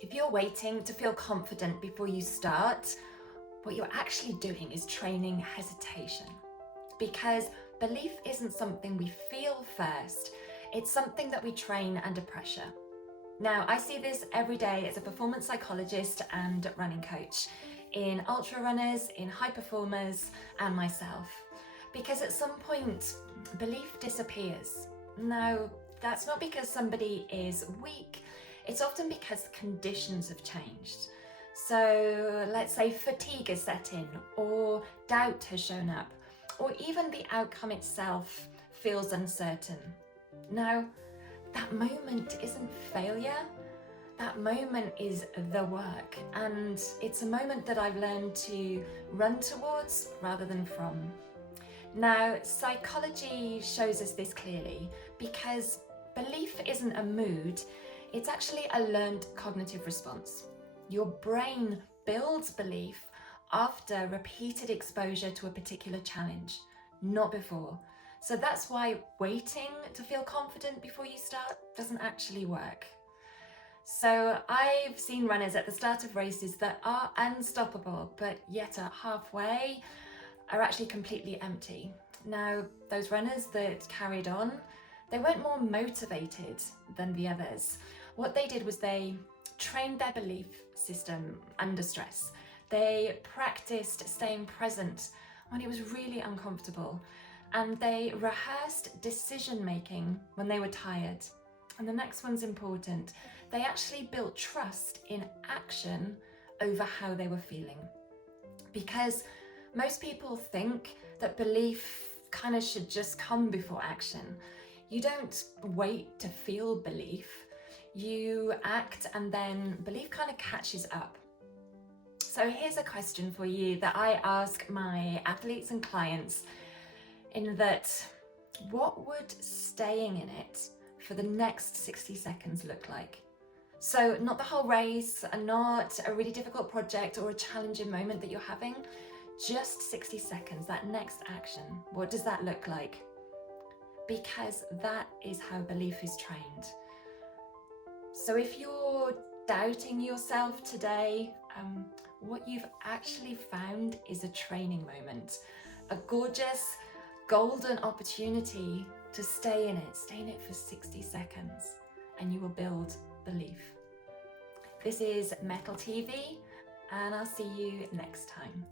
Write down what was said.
If you're waiting to feel confident before you start, what you're actually doing is training hesitation. Because belief isn't something we feel first, it's something that we train under pressure. Now, I see this every day as a performance psychologist and running coach, in ultra runners, in high performers, and myself. Because at some point, belief disappears. Now, that's not because somebody is weak, it's often because conditions have changed. So let's say fatigue has set in, or doubt has shown up, or even the outcome itself feels uncertain. Now, that moment isn't failure, that moment is the work, and it's a moment that I've learned to run towards rather than from. Now, psychology shows us this clearly because belief isn't a mood, it's actually a learned cognitive response. Your brain builds belief after repeated exposure to a particular challenge, not before. So that's why waiting to feel confident before you start doesn't actually work. So I've seen runners at the start of races that are unstoppable, but yet at halfway are actually completely empty. Now, those runners that carried on, they weren't more motivated than the others. What they did was they trained their belief system under stress. They practiced staying present when it was really uncomfortable. And they rehearsed decision making when they were tired. And the next one's important. They actually built trust in action over how they were feeling. Because most people think that belief kind of should just come before action. You don't wait to feel belief. You act and then belief kind of catches up. So here's a question for you that I ask my athletes and clients, in that, what would staying in it for the next 60 seconds look like? So not the whole race, and not a really difficult project or a challenging moment that you're having, just 60 seconds, that next action. What does that look like? Because that is how belief is trained. So if you're doubting yourself today, what you've actually found is a training moment, a gorgeous, golden opportunity to stay in it for 60 seconds, and you will build belief. This is Mettle TV, and I'll see you next time.